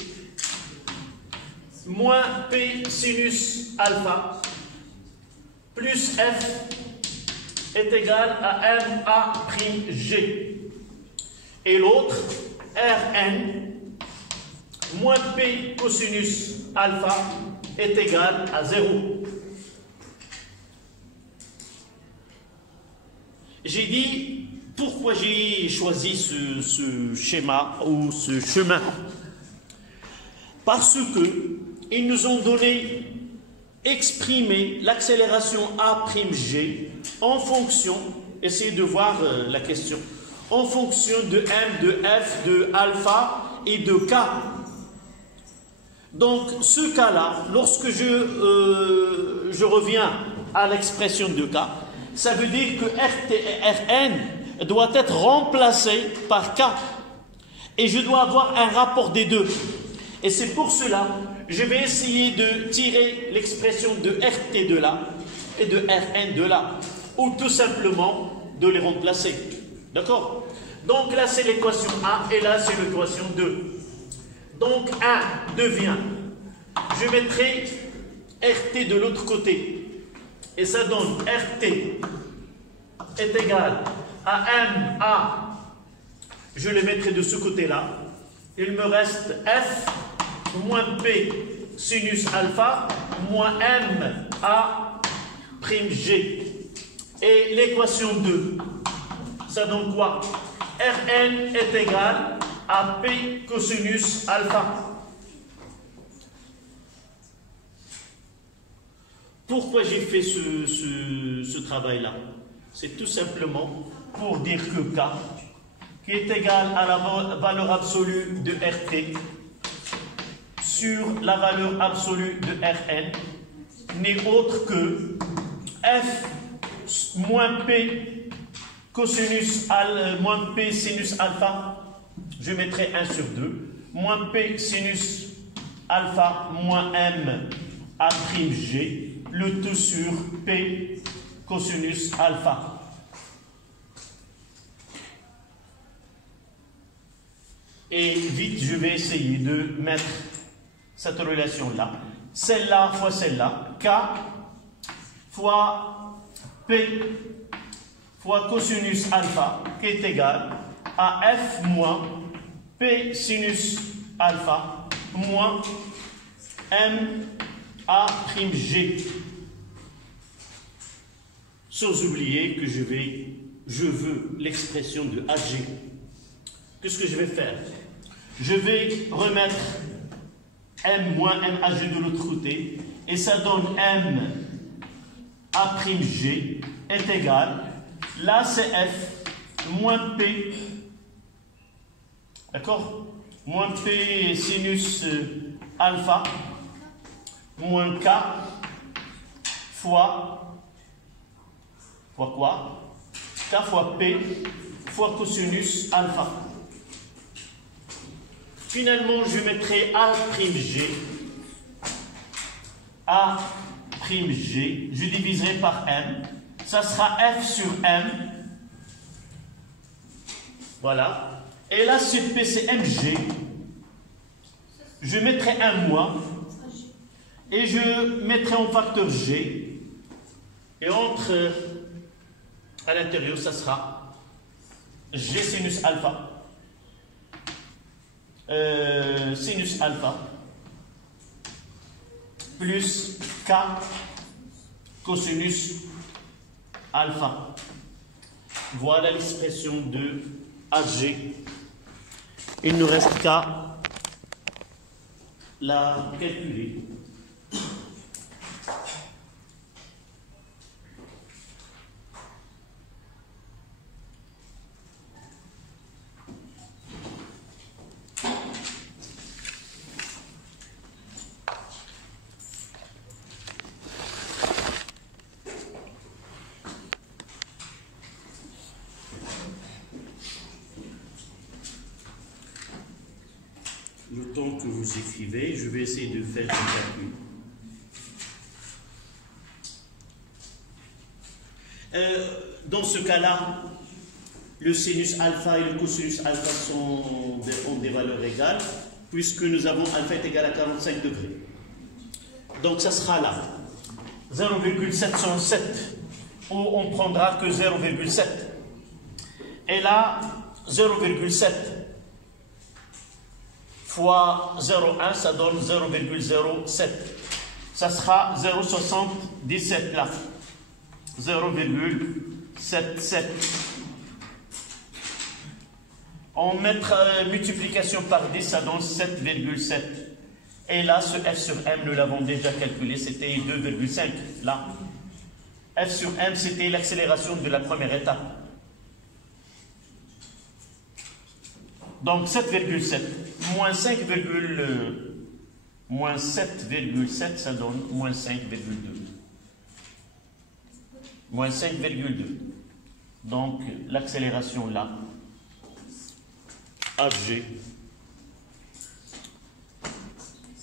moins P sinus alpha plus F est égal à MA'G. Et l'autre, Rn moins P cosinus alpha est égal à 0. J'ai dit pourquoi j'ai choisi ce schéma ou ce chemin. Parce que ils nous ont donné exprimer l'accélération A'G en fonction, essayez de voir la question, en fonction de M, de F, de alpha et de K. Donc, ce cas-là, lorsque je reviens à l'expression de K, ça veut dire que Rt et Rn doit être remplacé par K. Et je dois avoir un rapport des deux. Et c'est pour cela, je vais essayer de tirer l'expression de Rt de là et de Rn de là. Ou tout simplement de les remplacer. D'accord? Donc là, c'est l'équation A et là, c'est l'équation 2. Donc 1 devient, je mettrai RT de l'autre côté. Et ça donne RT est égal à MA. Je le mettrai de ce côté-là. Il me reste F moins P sinus alpha moins M A prime G. Et l'équation 2, ça donne quoi? Rn est égal à P cosinus alpha. Pourquoi j'ai fait ce travail-là? C'est tout simplement pour dire que K, qui est égal à la valeur absolue de Rt sur la valeur absolue de Rn, n'est autre que F moins P cosinus moins P sinus alpha, je mettrai 1 sur 2, moins P sinus alpha moins M A prime G, le tout sur P cosinus alpha. Et vite, je vais essayer de mettre cette relation-là. Celle-là fois celle-là, K fois P fois cosinus alpha, qui est égal à F moins P sinus alpha moins M A prime G. Sans oublier que je veux l'expression de AG. Qu'est-ce que je vais faire? Je vais remettre M moins MAG de l'autre côté, et ça donne M A prime G est égal, là c'est F moins P, d'accord? Moins P sinus alpha, moins K fois quoi? K fois P fois cosinus alpha. Finalement, je mettrai A'G. A'G, je diviserai par M. Ça sera F sur M. Voilà. Et là, c'est P, c'est MG. Je mettrai un moins. Et je mettrai en facteur G. Et entre, à l'intérieur, ça sera G sinus alpha. Sinus alpha plus K cosinus alpha. Voilà l'expression de AG. Il ne reste qu'à la calculer. Le temps que vous écrivez, je vais essayer de faire un calcul. Dans ce cas-là, le sinus alpha et le cosinus alpha ont des valeurs égales, puisque nous avons alpha est égal à 45 degrés. Donc ça sera là, 0,707, où on prendra que 0,7. Et là, 0,7 fois 0,1, ça donne 0,07. Ça sera 0,77 là. 0,77. On mettra multiplication par 10, ça donne 7,7. Et là, ce f sur m, nous l'avons déjà calculé, c'était 2,5. Là, f sur m, c'était l'accélération de la première étape. Donc 7,7 moins 7,7, ça donne moins 5,2. Moins 5,2. Donc l'accélération là, HG,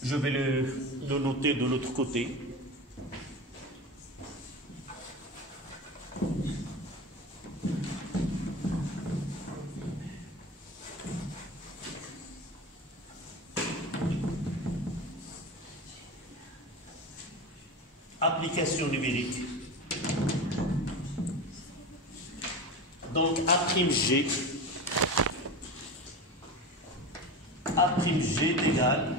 je vais le noter de l'autre côté. Application numérique. Donc A'G est égal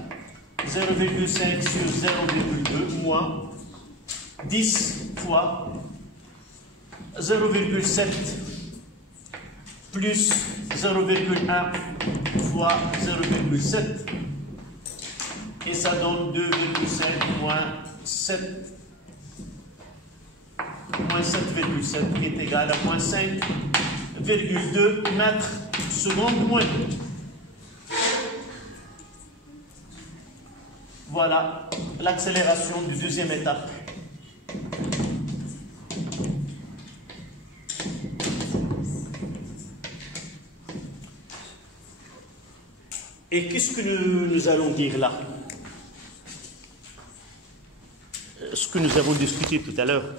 0,5 sur 0,2 moins 10 fois 0,7 plus 0,1 fois 0,7 et ça donne 2,5 moins 7 moins 7,7 qui est égal à moins 5,2 mètres secondes moins. Voilà l'accélération du deuxième étape. Et qu'est-ce que nous allons dire là? Ce que nous avons discuté tout à l'heure.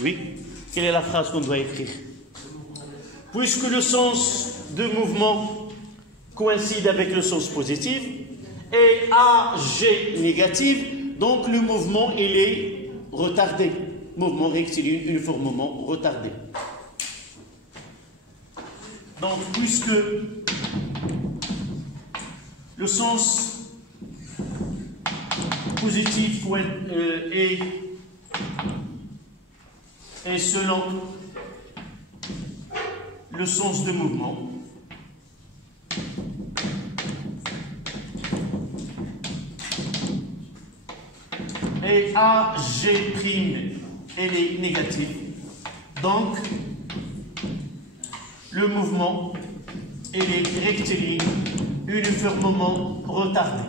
Oui, quelle est la phrase qu'on doit écrire? Puisque le sens de mouvement coïncide avec le sens positif et AG négatif, donc le mouvement il est retardé. Mouvement rectiligne uniformément retardé. Donc puisque le sens positif est selon le sens de mouvement, et AG' elle est négative, donc le mouvement il est rectiligne uniformément retardé.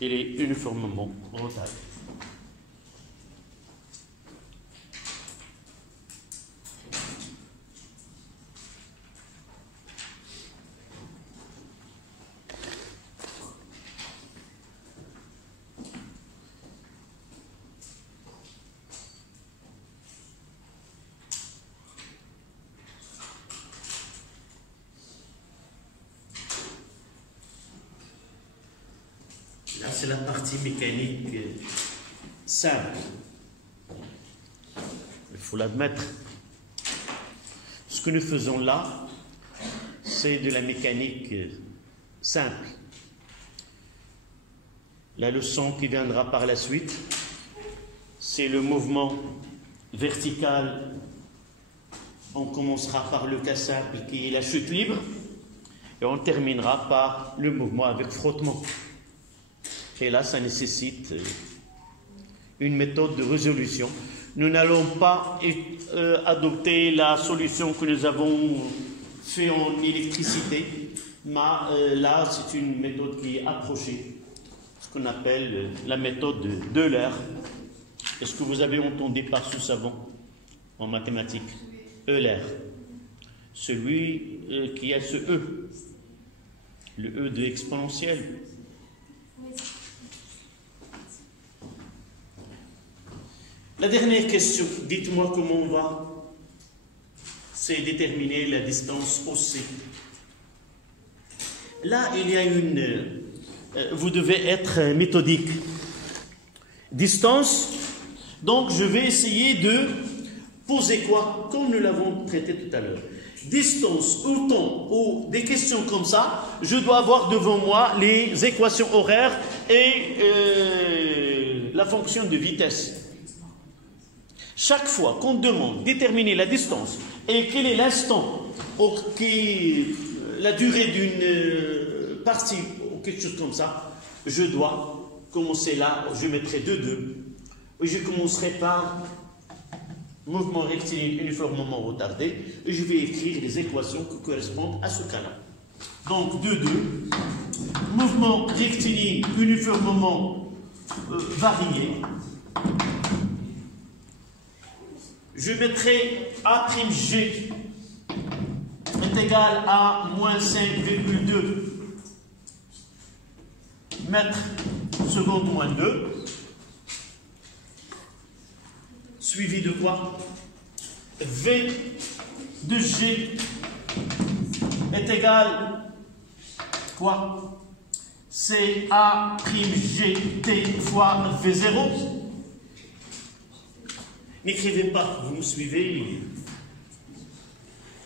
Il est uniformément retardé. Là, c'est la partie mécanique simple. Il faut l'admettre. Ce que nous faisons là, c'est de la mécanique simple. La leçon qui viendra par la suite, c'est le mouvement vertical. On commencera par le cas simple qui est la chute libre et on terminera par le mouvement avec frottement. Et là, ça nécessite une méthode de résolution. Nous n'allons pas adopter la solution que nous avons fait en électricité, mais là, c'est une méthode qui est approchée, ce qu'on appelle la méthode d'Euler. Est-ce que vous avez entendu par ce savant en mathématiques? Euler. Celui qui a ce E, le E de exponentiel. La dernière question, dites-moi comment on va, c'est déterminer la distance OC. Là, il y a vous devez être méthodique. Distance, donc je vais essayer de poser quoi? Comme nous l'avons traité tout à l'heure. Distance ou temps, ou des questions comme ça, je dois avoir devant moi les équations horaires et la fonction de vitesse. Chaque fois qu'on demande de déterminer la distance et quel est l'instant la durée d'une partie ou quelque chose comme ça, je dois commencer là, je mettrai 2. Et je commencerai par mouvement rectiligne uniformément retardé et je vais écrire les équations qui correspondent à ce cas-là. Donc 2, mouvement rectiligne uniformément varié. Je mettrai A'G est égal à moins 5,2 mètres seconde moins 2, suivi de quoi? V de G est égal quoi? C'est A'Gt fois V0. N'écrivez pas, vous me suivez.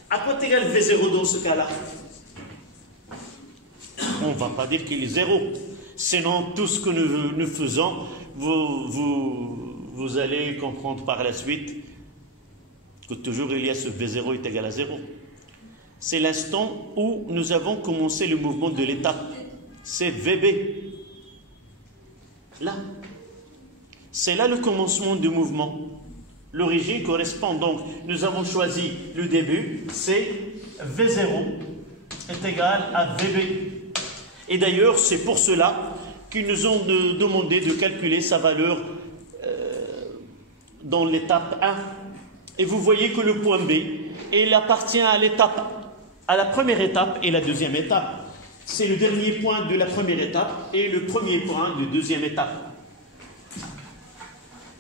À quoi est égal V0 dans ce cas-là? On ne va pas dire qu'il est 0. Sinon, tout ce que nous faisons, vous allez comprendre par la suite que toujours il y a ce V0 est égal à 0. C'est l'instant où nous avons commencé le mouvement de l'étape. C'est VB. Là. C'est là le commencement du mouvement. L'origine correspond donc, nous avons choisi le début, c'est V0 est égal à VB. Et d'ailleurs, c'est pour cela qu'ils nous ont demandé de calculer sa valeur dans l'étape 1. Et vous voyez que le point B, il appartient à la première étape et la deuxième étape. C'est le dernier point de la première étape et le premier point de la deuxième étape.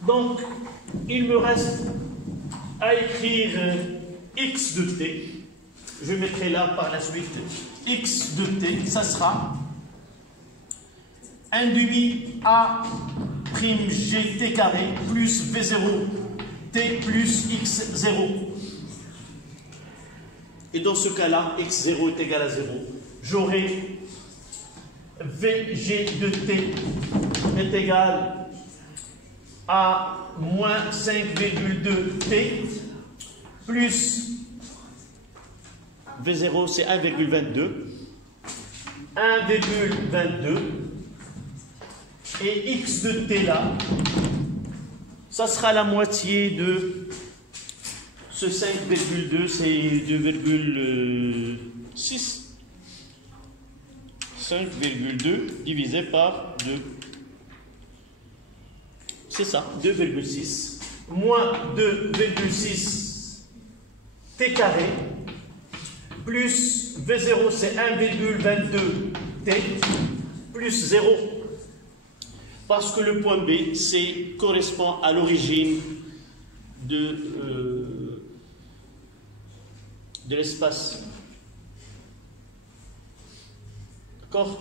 Donc, il me reste à écrire x de t. Je mettrai là par la suite x de t. Ça sera 1/2 A'Gt carré plus V0 t plus x0. Et dans ce cas-là, x0 est égal à 0. J'aurai Vg de t est égal à moins 5,2 t plus V0 c'est 1,22 et x de t là ça sera la moitié de ce 5,2 c'est 2,6 5,2 divisé par 2. C'est ça, 2,6 moins 2,6 t carré plus V0 c'est 1,22 t plus 0 parce que le point B correspond à l'origine de l'espace. D'accord?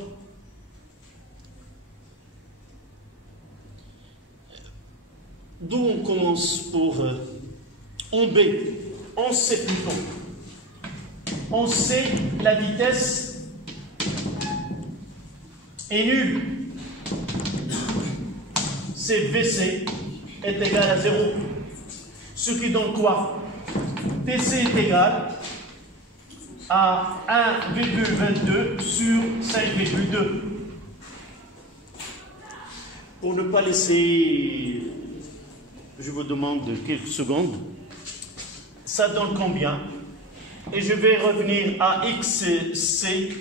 D'où on commence pour en B? On sait plutôt. On sait la vitesse est nulle. C'est VC est égal à 0. Ce qui donne quoi? TC est égal à 1,22 sur 5,2. Pour ne pas laisser... Je vous demande quelques secondes. Ça donne combien? Et je vais revenir à XC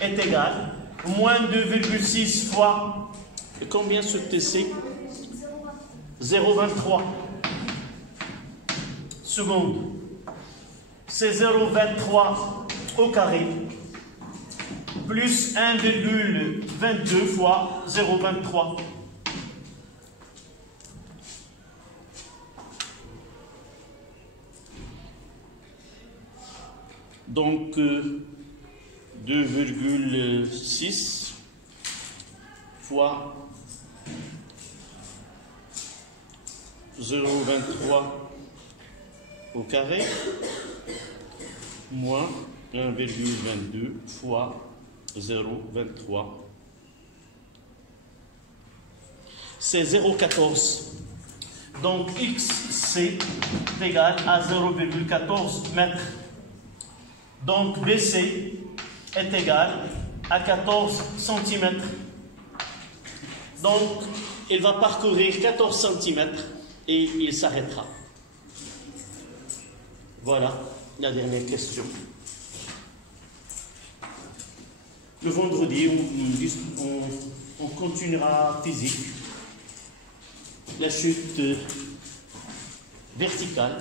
est égal moins 2,6 fois. Et combien ce TC? 0,23 secondes. C'est 0,23 au carré plus 1,22 fois 0,23. Donc 2,6 fois 0,23 au carré moins 1,22 fois 0,23. C'est 0,14. Donc XC est égal à 0,14 mètres. Donc BC est égal à 14 cm. Donc il va parcourir 14 cm et il s'arrêtera. Voilà la dernière question. Le vendredi, on continuera physique, la chute verticale.